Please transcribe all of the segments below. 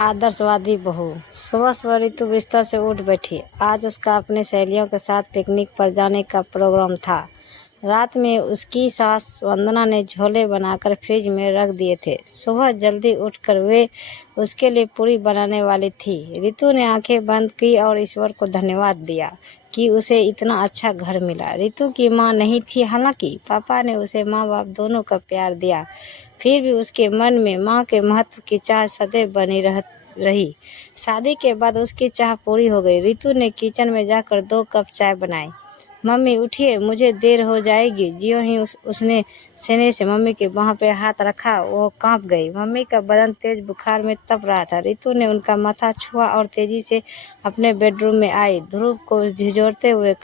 आदर्शवादी बहू। सुबह सुबह रितु बिस्तर से उठ बैठी। आज उसका अपने सहेलियों के साथ पिकनिक पर जाने का प्रोग्राम था। रात में उसकी सास वंदना ने झोले बनाकर फ्रिज में रख दिए थे। सुबह जल्दी उठकर वे उसके लिए पूरी बनाने वाली थी। रितु ने आंखें बंद की और ईश्वर को धन्यवाद दिया कि उसे इतना अच्छा घर मिला। रितु की माँ नहीं थी, हालांकि पापा ने उसे माँ बाप दोनों का प्यार दिया, फिर भी उसके मन में माँ के महत्व की चाह सदैव बनी रही। शादी के बाद उसकी चाह पूरी हो गई। रितु ने किचन में जाकर 2 कप चाय बनाई। मम्मी उठिए, मुझे देर हो जाएगी। ज्यों ही उसने सीने से मम्मी के बाह पे हाथ रखा, वो कांप गई। मम्मी का बदन तेज बुखार में तप रहा था। रितु ने उनका माथा छुआ और तेजी से अपने बेडरूम में आई। ध्रुव को झिझोड़ते हुए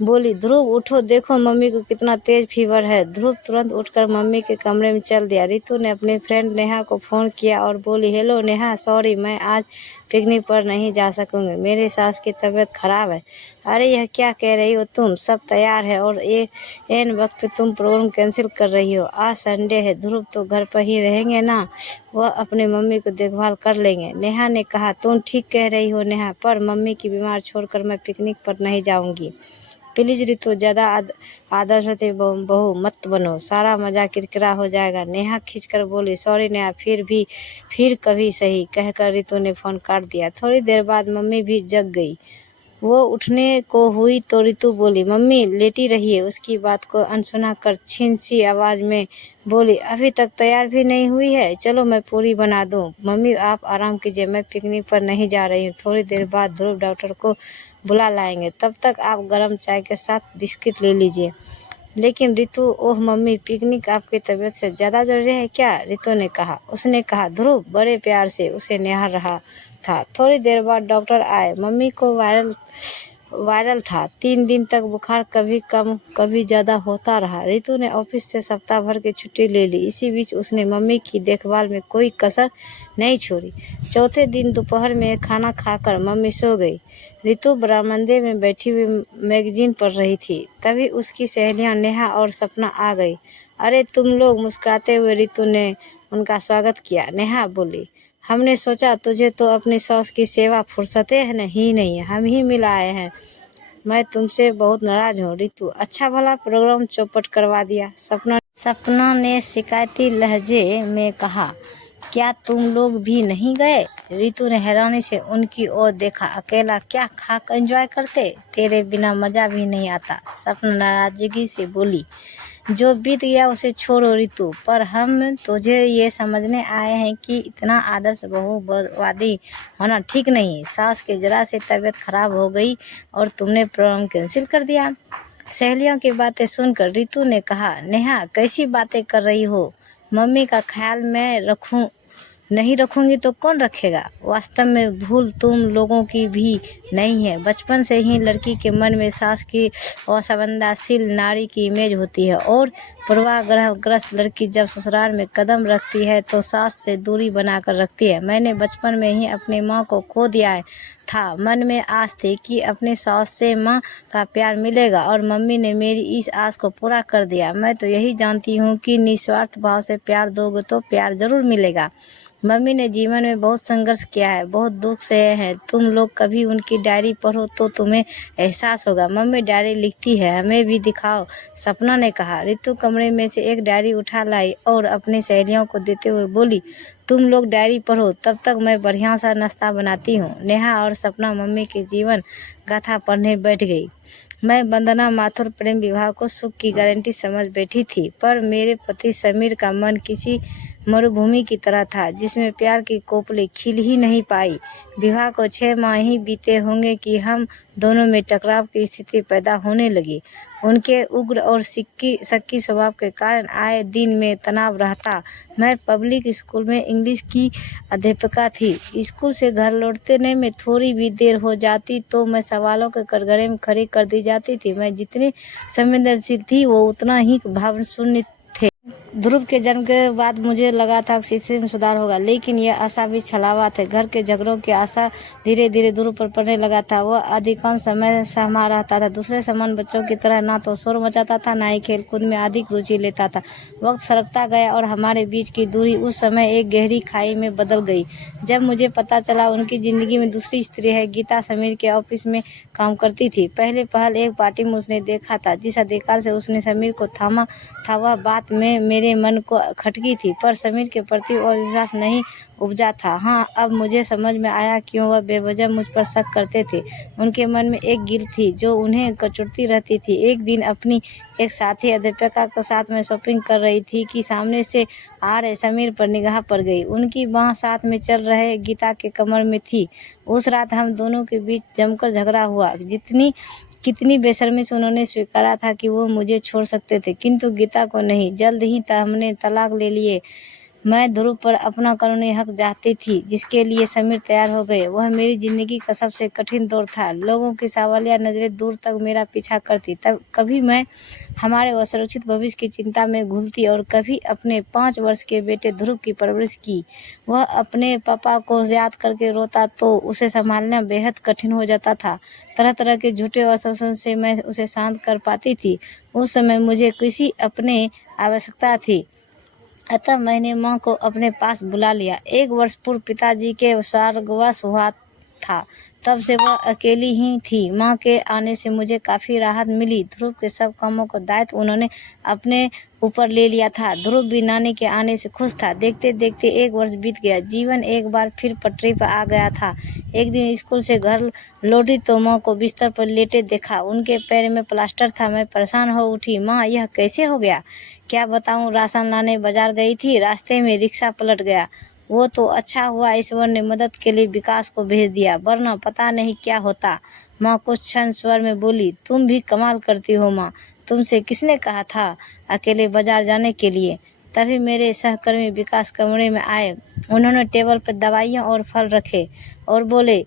बोली, ध्रुव उठो, देखो मम्मी को कितना तेज फीवर है। ध्रुव तुरंत उठकर मम्मी के कमरे में चल दिया। रितु ने अपनी फ्रेंड नेहा को फ़ोन किया और बोली, हेलो नेहा, सॉरी मैं आज पिकनिक पर नहीं जा सकूंगी, मेरी सास की तबीयत खराब है। अरे यह क्या कह रही हो तुम, सब तैयार है और एन वक्त पे तुम प्रोग्राम कैंसिल कर रही हो। आज संडे है, ध्रुव तो घर पर ही रहेंगे ना, वह अपने मम्मी को देखभाल कर लेंगे। नेहा ने कहा, तुम ठीक कह रही हो नेहा, पर मम्मी की बीमार छोड़कर मैं पिकनिक पर नहीं जाऊंगी। प्लीज रितु, ज़्यादा आदर्शवती बहू मत बनो, सारा मजा किरकिरा हो जाएगा। नेहा खींचकर बोली, सॉरी नेहा, फिर कभी सही, कहकर रितु ने फ़ोन काट दिया। थोड़ी देर बाद मम्मी भी जग गई। वो उठने को हुई तो रितु बोली, मम्मी लेटी रहिए। उसकी बात को अनसुना कर छीन सी आवाज़ में बोली, अभी तक तैयार भी नहीं हुई है, चलो मैं पूरी बना दूं। मम्मी आप आराम कीजिए, मैं पिकनिक पर नहीं जा रही हूँ। थोड़ी देर बाद ध्रुव डॉक्टर को बुला लाएंगे, तब तक आप गर्म चाय के साथ बिस्किट ले लीजिए। लेकिन रितु, ओह मम्मी, पिकनिक आपकी तबीयत से ज़्यादा जरूरी है क्या? रितु ने कहा। उसने कहा, ध्रुव बड़े प्यार से उसे निहार रहा था। थोड़ी देर बाद डॉक्टर आए। मम्मी को वायरल था। 3 दिन तक बुखार कभी कम कभी ज़्यादा होता रहा। रितु ने ऑफिस से सप्ताह भर की छुट्टी ले ली। इसी बीच उसने मम्मी की देखभाल में कोई कसर नहीं छोड़ी। चौथे दिन दोपहर में खाना खाकर मम्मी सो गई। रितु बरामदे में बैठी हुई मैगजीन पढ़ रही थी। तभी उसकी सहेलियां नेहा और सपना आ गई। अरे तुम लोग, मुस्कुराते हुए रितु ने उनका स्वागत किया। नेहा बोली, हमने सोचा तुझे तो अपनी सास की सेवा फुर्सतें नहीं है, हम ही मिल आए हैं। मैं तुमसे बहुत नाराज हूँ रितु, अच्छा भला प्रोग्राम चौपट करवा दिया। सपना ने शिकायती लहजे में कहा, क्या तुम लोग भी नहीं गए? रितु ने हैरानी से उनकी ओर देखा। अकेला क्या खाक एंजॉय करते, तेरे बिना मजा भी नहीं आता। सपना नाराजगी से बोली, जो बीत गया उसे छोड़ो रितु, पर हम तुझे ये समझने आए हैं कि इतना आदर्श बहुवादी होना ठीक नहीं। सास की जरा से तबीयत खराब हो गई और तुमने प्रोग्राम कैंसिल कर दिया। सहेलियों की बातें सुनकर रितु ने कहा, नेहा कैसी बातें कर रही हो, मम्मी का ख्याल मैं नहीं रखूंगी तो कौन रखेगा? वास्तव में भूल तुम लोगों की भी नहीं है। बचपन से ही लड़की के मन में सास की असंवेदनशील नारी की इमेज होती है और पूर्वाग्रहग्रस्त लड़की जब ससुराल में कदम रखती है तो सास से दूरी बनाकर रखती है। मैंने बचपन में ही अपनी माँ को खो दिया था। मन में आस थी कि अपनी सास से माँ का प्यार मिलेगा और मम्मी ने मेरी इस आस को पूरा कर दिया। मैं तो यही जानती हूँ कि निस्वार्थ भाव से प्यार दोगे तो प्यार जरूर मिलेगा। मम्मी ने जीवन में बहुत संघर्ष किया है, बहुत दुख सहे हैं। तुम लोग कभी उनकी डायरी पढ़ो तो तुम्हें एहसास होगा। मम्मी डायरी लिखती है, हमें भी दिखाओ, सपना ने कहा। रितु कमरे में से एक डायरी उठा लाई और अपनी सहेलियों को देते हुए बोली, तुम लोग डायरी पढ़ो, तब तक मैं बढ़िया सा नाश्ता बनाती हूँ। नेहा और सपना मम्मी की जीवन गाथा पढ़ने बैठ गई। मैं वंदना माथुर प्रेम विवाह को सुख की गारंटी समझ बैठी थी, पर मेरे पति समीर का मन किसी मरुभूमि की तरह था जिसमें प्यार की कोपलें खिल ही नहीं पाई। विवाह को 6 माह ही बीते होंगे कि हम दोनों में टकराव की स्थिति पैदा होने लगी। उनके उग्र और शक्की स्वभाव के कारण आए दिन में तनाव रहता। मैं पब्लिक स्कूल में इंग्लिश की अध्यापिका थी। स्कूल से घर लौटने में थोड़ी भी देर हो जाती तो मैं सवालों के कटघरे में खड़ी कर दी जाती थी। मैं जितनी संवेदनशील थी वो उतना ही भावशून्य थे। ध्रुव के जन्म के बाद मुझे लगा था कि स्थिति में सुधार होगा, लेकिन यह आशा भी छलावा थे। घर के झगड़ों की आशा धीरे धीरे ध्रुव पर पड़ने लगा था। वह अधिकांश समय सहमा रहता था। दूसरे समान बच्चों की तरह ना तो शोर मचाता था, ना ही खेल कूद में अधिक रुचि लेता था। वक्त सरकता गया और हमारे बीच की दूरी उस समय एक गहरी खाई में बदल गई। जब मुझे पता चला उनकी जिंदगी में दूसरी स्त्री है। गीता समीर के ऑफिस में काम करती थी। पहले पहल एक पार्टी में उसने देखा था। जिस अधिकार से उसने समीर को थामा था, वह बात में मेरे मन को खटकी थी, पर समीर के प्रति और विश्वास नहीं उपजा था। हाँ, अब मुझे समझ में आया क्यों वह बेवजह मुझ पर शक करते थे। उनके मन में एक गिल्ट थी जो उन्हें कचोटती रहती थी। एक दिन अपनी एक साथी अध्यापिका के साथ मैं शॉपिंग कर रही थी कि सामने से आ रहे समीर पर निगाह पड़ गई। उनकी बाँह साथ में चल रहे गीता के कमर में थी। उस रात हम दोनों के बीच जमकर झगड़ा हुआ। कितनी बेशर्मी से उन्होंने स्वीकारा था कि वो मुझे छोड़ सकते थे, किंतु गीता को नहीं। जल्द ही हमने तलाक ले लिए। मैं ध्रुव पर अपना कानूनी हक चाहती थी, जिसके लिए समीर तैयार हो गए। वह मेरी जिंदगी का सबसे कठिन दौर था। लोगों की सवालिया नजरें दूर तक मेरा पीछा करती। तब कभी मैं हमारे असुरक्षित भविष्य की चिंता में घुलती और कभी अपने 5 वर्ष के बेटे ध्रुव की परवरिश की। वह अपने पापा को याद करके रोता तो उसे संभालना बेहद कठिन हो जाता था। तरह तरह के झूठे आश्वासन से मैं उसे शांत कर पाती थी। उस समय मुझे किसी अपने आवश्यकता थी, अतः मैंने माँ को अपने पास बुला लिया। 1 वर्ष पूर्व पिताजी के स्वर्गवास हुआ था। तब से वह अकेली ही थी। माँ के आने से मुझे काफ़ी राहत मिली। ध्रुव के सब कामों का दायित्व उन्होंने अपने ऊपर ले लिया था। ध्रुव भी नानी के आने से खुश था। देखते देखते 1 वर्ष बीत गया। जीवन एक बार फिर पटरी पर आ गया था। एक दिन स्कूल से घर लौटी तो माँ को बिस्तर पर लेटे देखा। उनके पैर में प्लास्टर था। मैं परेशान हो उठी। माँ, यह कैसे हो गया? क्या बताऊं, राशन लाने बाजार गई थी, रास्ते में रिक्शा पलट गया। वो तो अच्छा हुआ ईश्वर ने मदद के लिए विकास को भेज दिया, वरना पता नहीं क्या होता। माँ कुछ क्षण स्वर में बोली, तुम भी कमाल करती हो माँ, तुमसे किसने कहा था अकेले बाजार जाने के लिए? तभी मेरे सहकर्मी विकास कमरे में आए। उन्होंने टेबल पर दवाइयाँ और फल रखे और बोले,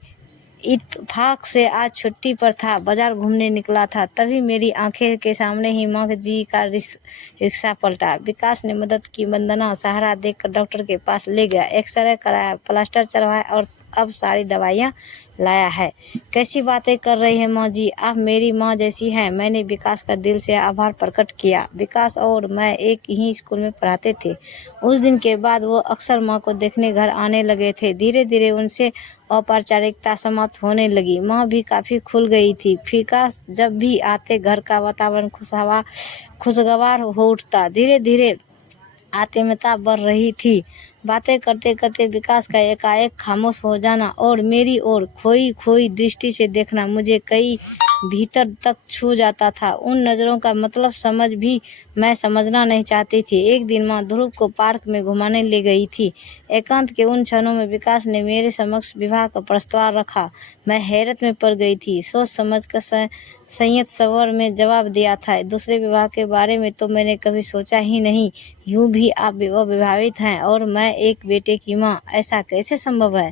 इत्तेफाक से आज छुट्टी पर था, बाजार घूमने निकला था। तभी मेरी आंखें के सामने ही माँ जी का रिक्शा पलटा। विकास ने मदद की। वंदना सहारा देकर डॉक्टर के पास ले गया, एक्सरे कराया, प्लास्टर चढ़वाया और अब सारी दवाइयाँ लाया है। कैसी बातें कर रही है माँ जी, आप मेरी माँ जैसी हैं। मैंने विकास का दिल से आभार प्रकट किया। विकास और मैं एक ही स्कूल में पढ़ाते थे। उस दिन के बाद वो अक्सर माँ को देखने घर आने लगे थे। धीरे धीरे उनसे औपचारिकता समाप्त होने लगी। माँ भी काफ़ी खुल गई थी। विकास जब भी आते घर का वातावरण खुशगवार हो उठता। धीरे धीरे आत्मीयता बढ़ रही थी। बातें करते करते विकास का एकाएक खामोश हो जाना और मेरी ओर खोई खोई दृष्टि से देखना मुझे कई भीतर तक छू जाता था। उन नज़रों का मतलब समझ भी मैं समझना नहीं चाहती थी। एक दिन माँ ध्रुव को पार्क में घुमाने ले गई थी। एकांत के उन क्षणों में विकास ने मेरे समक्ष विवाह का प्रस्ताव रखा। मैं हैरत में पड़ गई थी। सोच समझ कर संयत स्वर में जवाब दिया था, दूसरे विवाह के बारे में तो मैंने कभी सोचा ही नहीं। यूं भी आप अविवाहित हैं और मैं एक बेटे की माँ, ऐसा कैसे संभव है?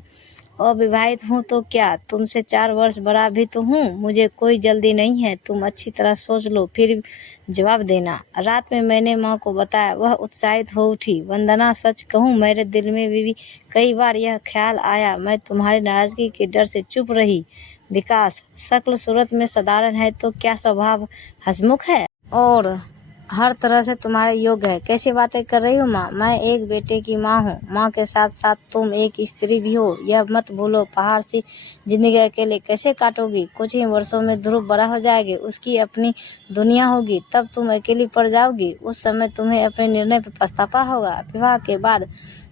अविवाहित हूँ तो क्या, तुमसे 4 वर्ष बड़ा भी तो हूँ। मुझे कोई जल्दी नहीं है, तुम अच्छी तरह सोच लो फिर जवाब देना। रात में मैंने माँ को बताया। वह उत्साहित हो उठी। वंदना, सच कहूँ मेरे दिल में भी कई बार यह ख्याल आया। मैं तुम्हारी नाराजगी के डर से चुप रही। विकास शक्ल सूरत में साधारण है तो क्या स्वभाव हंसमुख है और हर तरह से तुम्हारे योग्य है? कैसी बातें कर रही हो माँ? मैं एक बेटे की माँ हूँ। माँ के साथ साथ तुम एक स्त्री भी हो, यह मत भूलो। पहाड़ सी जिंदगी अकेले कैसे काटोगी? कुछ ही वर्षों में ध्रुव बड़ा हो जाएगी, उसकी अपनी दुनिया होगी, तब तुम अकेली पड़ जाओगी। उस समय तुम्हें अपने निर्णय पर पछतावा होगा। विवाह के बाद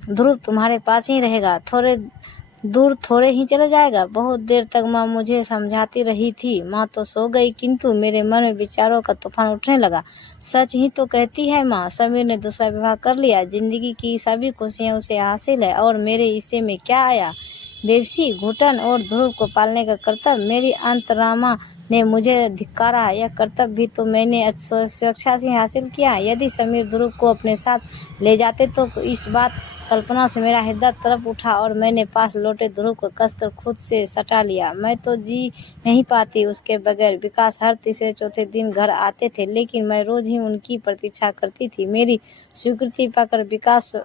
ध्रुव तुम्हारे पास ही रहेगा, थोड़े दूर थोड़े ही चले जाएगा। बहुत देर तक माँ मुझे समझाती रही थी। माँ तो सो गई, किंतु मेरे मन में विचारों का तूफान उठने लगा। सच ही तो कहती है माँ, समीर ने दूसरा विवाह कर लिया। जिंदगी की सभी खुशियाँ उसे हासिल है और मेरे हिस्से में क्या आया? बेबसी, घुटन और ध्रुव को पालने का कर्तव्य मेरी अंतरात्मा ने मुझे धिक्कारा। यह कर्तव्य भी तो मैंने स्वेच्छा से हासिल किया। यदि समीर ध्रुव को अपने साथ ले जाते तो इस बात कल्पना से मेरा हृदय तड़प उठा और मैंने पास लौटे ध्रुव को कसकर खुद से सटा लिया। मैं तो जी नहीं पाती उसके बगैर। विकास हर तीसरे चौथे दिन घर आते थे, लेकिन मैं रोज ही उनकी प्रतीक्षा करती थी। मेरी स्वीकृति पाकर विकास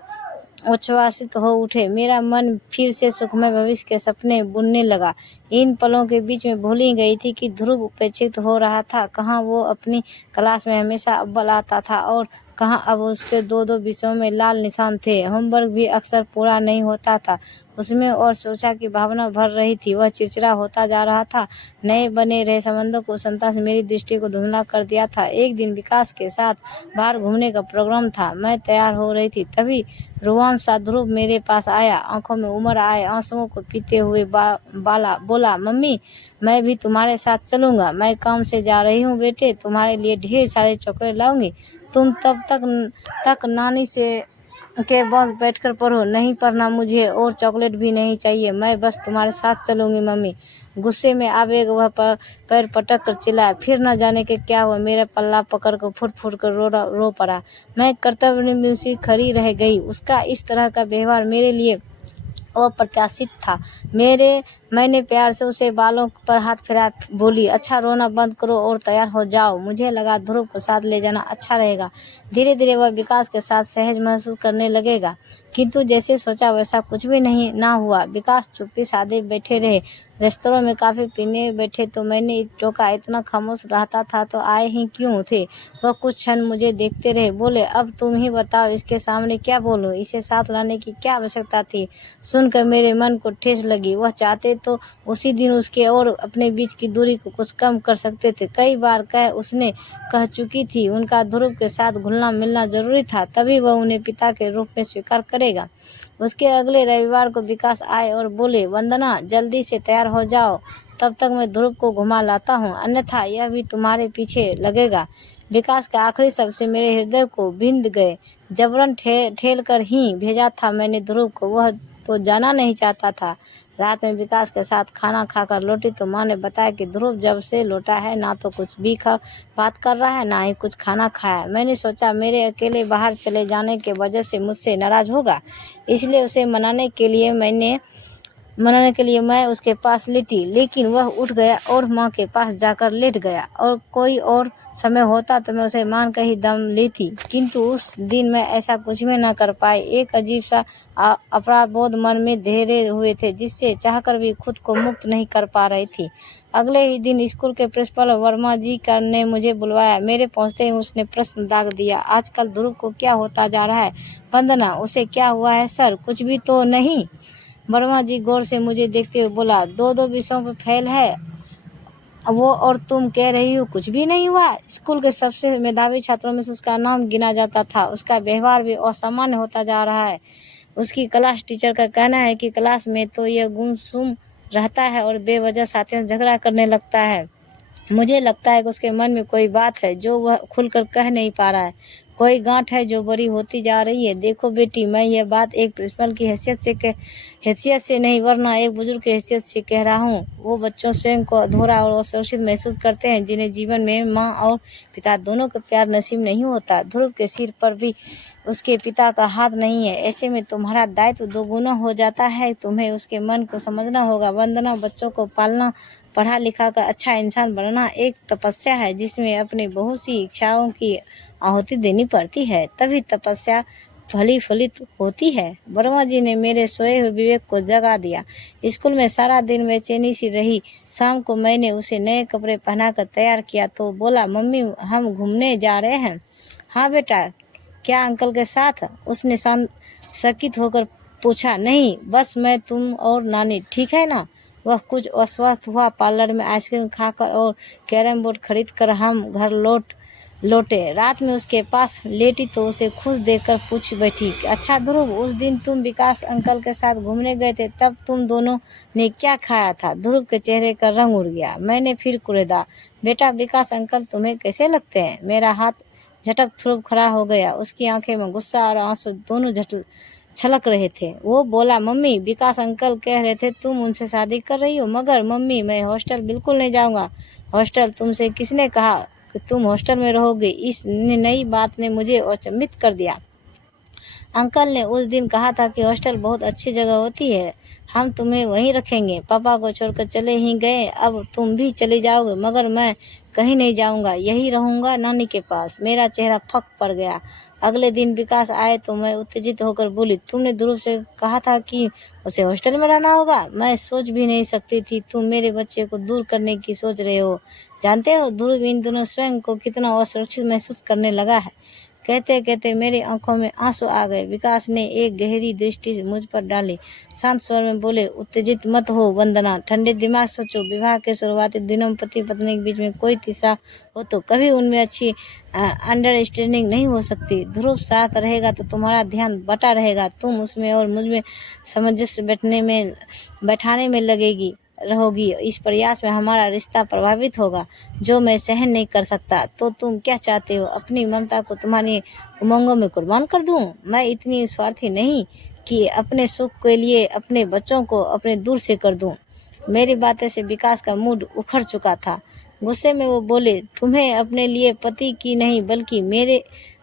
उच्छ्वासित हो उठे। मेरा मन फिर से सुखमय भविष्य के सपने बुनने लगा। इन पलों के बीच में भूल ही गई थी कि ध्रुव उपेक्षित हो रहा था। कहाँ वो अपनी क्लास में हमेशा अव्वल आता था और कहाँ अब उसके दो दो विषयों में लाल निशान थे। होमवर्क भी अक्सर पूरा नहीं होता था उसमें और सुरक्षा की भावना भर रही थी। वह चिड़चिड़ा होता जा रहा था। नए बने रहे संबंधों को उष्णता से मेरी दृष्टि को धुंधला कर दिया था। एक दिन विकास के साथ बाहर घूमने का प्रोग्राम था। मैं तैयार हो रही थी, तभी रोहन सा ध्रुव मेरे पास आया। आंखों में उमड़ आए आंसुओं को पीते हुए बोला, मम्मी मैं भी तुम्हारे साथ चलूंगा। मैं काम से जा रही हूँ बेटे, तुम्हारे लिए ढेर सारे चॉकलेट लाऊंगी। तुम तब तक नानी से के पास बैठकर पढ़ो। नहीं पढ़ना मुझे, और चॉकलेट भी नहीं चाहिए। मैं बस तुम्हारे साथ चलूंगी मम्मी। गुस्से में आवेग वह पैर पटक कर चिल्लाया। फिर न जाने के क्या हुआ, मेरा पल्ला पकड़ कर फुट फुट कर रो पड़ा। मैं कर्तव्य में सी खड़ी रह गई। उसका इस तरह का व्यवहार मेरे लिए अप्रत्याशित था। मैंने प्यार से उसे बालों पर हाथ फिरा बोली, अच्छा रोना बंद करो और तैयार हो जाओ। मुझे लगा ध्रुव को साथ ले जाना अच्छा रहेगा। धीरे धीरे वह विकास के साथ सहज महसूस करने लगेगा, किंतु जैसे सोचा वैसा कुछ भी ना हुआ। विकास चुप्पी साधे बैठे रहे। रेस्तरां में काफी पीने बैठे तो मैंने टोका, इतना खामोश रहता था तो आए ही क्यों थे। वह कुछ क्षण मुझे देखते रहे, बोले, अब तुम ही बताओ इसके सामने क्या बोलूं, इसे साथ लाने की क्या आवश्यकता थी। सुनकर मेरे मन को ठेस लगी। वह चाहते तो उसी दिन उसके और अपने बीच की दूरी को कुछ कम कर सकते थे। कई बार उसने कह चुकी थी उनका ध्रुव के साथ घुलना मिलना जरूरी था, तभी वह उन्हें पिता के रूप में स्वीकार करेगा। उसके अगले रविवार को विकास आए और बोले, वंदना जल्दी से तैयार हो जाओ, तब तक मैं ध्रुव को घुमा लाता हूँ, अन्यथा यह भी तुम्हारे पीछे लगेगा। विकास के आखिरी शब्द से मेरे हृदय को बिंद गए। जबरन ठेल कर ही भेजा था मैंने ध्रुव को, वह तो जाना नहीं चाहता था। रात में विकास के साथ खाना खाकर लौटी तो माँ ने बताया कि ध्रुव जब से लौटा है ना तो कुछ भी बात कर रहा है, ना ही कुछ खाना खाया। मैंने सोचा मेरे अकेले बाहर चले जाने के वजह से मुझसे नाराज होगा, इसलिए उसे मनाने के लिए मैं उसके पास लेटी, लेकिन वह उठ गया और माँ के पास जाकर लेट गया। और कोई और समय होता तो मैं उसे मान कर ही दम लेती, किंतु उस दिन मैं ऐसा कुछ भी न कर पाई। एक अजीब सा अपराध बोध मन में घेरे हुए थे, जिससे चाहकर भी खुद को मुक्त नहीं कर पा रही थी। अगले ही दिन स्कूल के प्रिंसिपल वर्मा जी ने मुझे बुलवाया। मेरे पहुंचते ही उसने प्रश्न दाग दिया, आजकल ध्रुव को क्या होता जा रहा है? वंदना, उसे क्या हुआ है सर? कुछ भी तो नहीं? वर्मा जी गौर से मुझे देखते हुए बोला, दो विषयों पर फेल है वो, और तुम कह रही हो कुछ भी नहीं हुआ। स्कूल के सबसे मेधावी छात्रों में से उसका नाम गिना जाता था। उसका व्यवहार भी असामान्य होता जा रहा है। उसकी क्लास टीचर का कहना है कि क्लास में तो यह गुमसुम रहता है और बेवजह साथियों से झगड़ा करने लगता है। मुझे लगता है कि उसके मन में कोई बात है जो वह खुलकर कह नहीं पा रहा है, कोई गांठ है जो बड़ी होती जा रही है। देखो बेटी, मैं यह बात एक प्रिंसिपल की हैसियत से नहीं वरना एक बुजुर्ग की हैसियत से कह रहा हूँ। वो बच्चों स्वयं को अधूरा और असुरक्षित महसूस करते हैं, जिन्हें जीवन में माँ और पिता दोनों का प्यार नसीब नहीं होता। ध्रुव के सिर पर भी उसके पिता का हाथ नहीं है, ऐसे में तुम्हारा दायित्व दोगुना हो जाता है। तुम्हें उसके मन को समझना होगा। वंदना, बच्चों को पालना, पढ़ा लिखा कर अच्छा इंसान बनना एक तपस्या है, जिसमें अपनी बहुत सी इच्छाओं की आहुति देनी पड़ती है, तभी तपस्या फलित होती है। वर्मा जी ने मेरे सोए हुए विवेक को जगा दिया। स्कूल में सारा दिन बेचैनी सी रही। शाम को मैंने उसे नए कपड़े पहनाकर तैयार किया तो बोला, मम्मी हम घूमने जा रहे हैं। हाँ बेटा, क्या अंकल के साथ? उसने चकित होकर पूछा। नहीं, बस मैं, तुम और नानी, ठीक है ना? वह कुछ अस्वस्थ हुआ। पार्लर में आइसक्रीम खाकर और कैरम बोर्ड खरीद कर हम घर लौटे। रात में उसके पास लेटी तो उसे खुश देखकर पूछ बैठी, अच्छा ध्रुव, उस दिन तुम विकास अंकल के साथ घूमने गए थे, तब तुम दोनों ने क्या खाया था? ध्रुव के चेहरे का रंग उड़ गया। मैंने फिर कुरेदा, बेटा विकास अंकल तुम्हें कैसे लगते हैं? मेरा हाथ झटक ध्रुव खड़ा हो गया। उसकी आंखें में गुस्सा और आंसू दोनों छलक रहे थे। वो बोला, मम्मी विकास अंकल कह रहे थे तुम उनसे शादी कर रही हो, मगर मम्मी मैं हॉस्टल बिल्कुल नहीं जाऊंगा। हॉस्टल? तुमसे किसने कहा कि तुम हॉस्टल में रहोगे? इस नई बात ने मुझे अचंभित कर दिया। अंकल ने उस दिन कहा था कि हॉस्टल बहुत अच्छी जगह होती है, हम तुम्हें वहीं रखेंगे। पापा को छोड़कर चले ही गए। अब तुम भी चले जाओगे, मगर मैं कहीं नहीं जाऊंगा, यही रहूंगा नानी के पास। मेरा चेहरा फक पड़ गया। अगले दिन विकास आए तो मैं उत्तेजित होकर बोली, तुमने ध्रुव से कहा था कि उसे हॉस्टल में रहना होगा? मैं सोच भी नहीं सकती थी तुम मेरे बच्चे को दूर करने की सोच रहे हो। जानते हो ध्रुव इन दिनों स्वयं को कितना असुरक्षित महसूस करने लगा है। कहते कहते मेरी आंखों में आंसू आ गए। विकास ने एक गहरी दृष्टि मुझ पर डाली, शांत स्वर में बोले, उत्तेजित मत हो वंदना, ठंडे दिमाग सोचो। विवाह के शुरुआती दिनों में पति पत्नी के बीच में कोई तीसरा हो तो कभी उनमें अच्छी अंडरस्टैंडिंग नहीं हो सकती। ध्रुव साथ रहेगा तो तुम्हारा ध्यान बटा रहेगा, तुम उसमें और मुझ में सामंजस्य बैठाने में रहोगी। इस प्रयास में हमारा रिश्ता प्रभावित होगा, जो मैं सहन नहीं कर सकता। तो तुम क्या चाहते हो, अपनी ममता को तुम्हारी उमंगों में कुर्बान कर दूं? मैं इतनी स्वार्थी नहीं कि अपने सुख के लिए अपने बच्चों को अपने दूर से कर दूं। मेरी बातें से विकास का मूड उखड़ चुका था। गुस्से में वो बोले, तुम्हें अपने लिए पति की नहीं बल्कि मेरे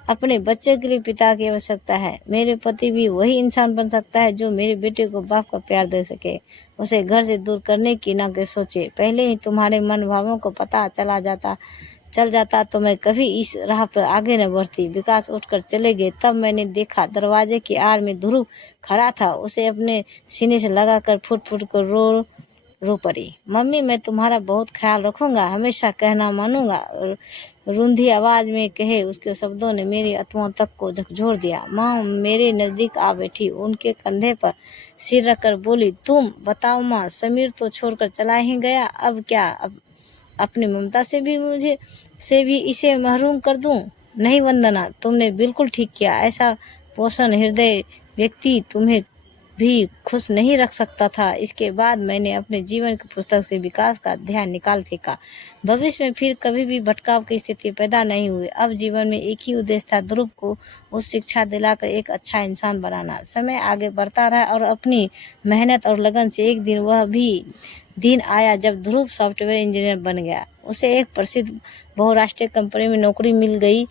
अपने बच्चे के लिए पिता की आवश्यकता है। मेरे पति भी वही इंसान बन सकता है जो मेरे बेटे को बाप का प्यार दे सके, उसे घर से दूर करने की ना के सोचे। पहले ही तुम्हारे मन भावों को पता चल जाता तो मैं कभी इस राह पर आगे न बढ़ती। विकास उठकर चले गए। तब मैंने देखा दरवाजे की आड़ में ध्रुव खड़ा था। उसे अपने सीने से लगाकर फुट फुट कर रो पड़ी। मम्मी, मैं तुम्हारा बहुत ख्याल रखूंगा, हमेशा कहना मानूंगा। रुंधी आवाज में कहे उसके शब्दों ने मेरी आत्मा तक को झकझोर दिया। माँ मेरे नजदीक आ बैठी, उनके कंधे पर सिर रखकर बोली, तुम बताओ माँ, समीर तो छोड़कर चला ही गया, अब क्या अपनी ममता से भी इसे महरूम कर दूं? नहीं वंदना, तुमने बिल्कुल ठीक किया। ऐसा पोषण हृदय व्यक्ति तुम्हें भी खुश नहीं रख सकता था। इसके बाद मैंने अपने जीवन की पुस्तक से विकास का ध्यान निकाल फेंका। भविष्य में फिर कभी भी भटकाव की स्थिति पैदा नहीं हुई। अब जीवन में एक ही उद्देश्य था, ध्रुव को उस शिक्षा दिलाकर एक अच्छा इंसान बनाना। समय आगे बढ़ता रहा और अपनी मेहनत और लगन से एक दिन वह भी दिन आया जब ध्रुव सॉफ्टवेयर इंजीनियर बन गया। उसे एक प्रसिद्ध बहुराष्ट्रीय कंपनी में नौकरी मिल गई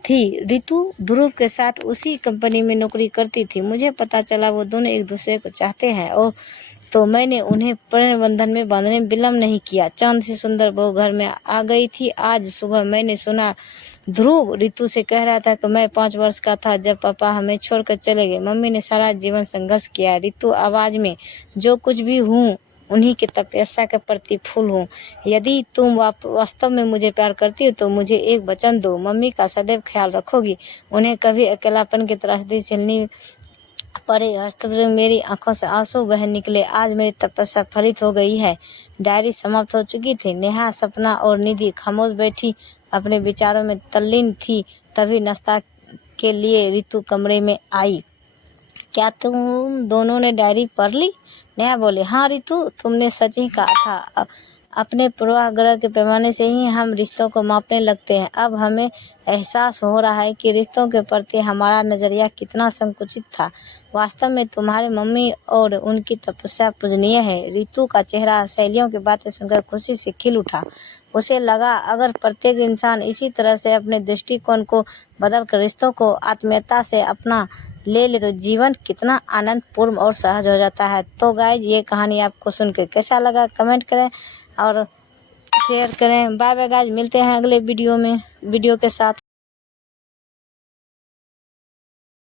थी। रितु ध्रुव के साथ उसी कंपनी में नौकरी करती थी। मुझे पता चला वो दोनों एक दूसरे को चाहते हैं और तो मैंने उन्हें प्रेम बंधन में बांधने में विलम्ब नहीं किया। चांद सी सुंदर बहू घर में आ गई थी। आज सुबह मैंने सुना ध्रुव रितु से कह रहा था कि मैं 5 वर्ष का था जब पापा हमें छोड़कर चले गए। मम्मी ने सारा जीवन संघर्ष किया। रितु आवाज में, जो कुछ भी हूँ उन्हीं के तपस्या के प्रति फूल हूँ। यदि तुम वास्तव में मुझे प्यार करती हो तो मुझे एक वचन दो, मम्मी का सदैव ख्याल रखोगी, उन्हें कभी अकेलापन की त्रासदी झेलनी पड़े। वास्तव में मेरी आंखों से आंसू बह निकले। आज मेरी तपस्या फलित हो गई है। डायरी समाप्त हो चुकी थी। नेहा, सपना और निधि खामोश बैठी अपने विचारों में तल्लीन थी। तभी नाश्ता के लिए रितु कमरे में आई। क्या तुम दोनों ने डायरी पढ़ ली? नेहा बोले, हाँ रितु, तुमने सच ही कहा था। अपने पूर्वाग्रह के पैमाने से ही हम रिश्तों को मापने लगते हैं। अब हमें एहसास हो रहा है कि रिश्तों के प्रति हमारा नजरिया कितना संकुचित था। वास्तव में तुम्हारे मम्मी और उनकी तपस्या पूजनीय है। रितु का चेहरा सहेलियों की बातें सुनकर खुशी से खिल उठा। उसे लगा अगर प्रत्येक इंसान इसी तरह से अपने दृष्टिकोण को बदलकर रिश्तों को आत्मीयता से अपना ले तो जीवन कितना आनंदपूर्ण और सहज हो जाता है। तो गाइज, ये कहानी आपको सुनकर कैसा लगा कमेंट करें और शेयर करें। बाय बाय गाइज, मिलते हैं अगले वीडियो के साथ।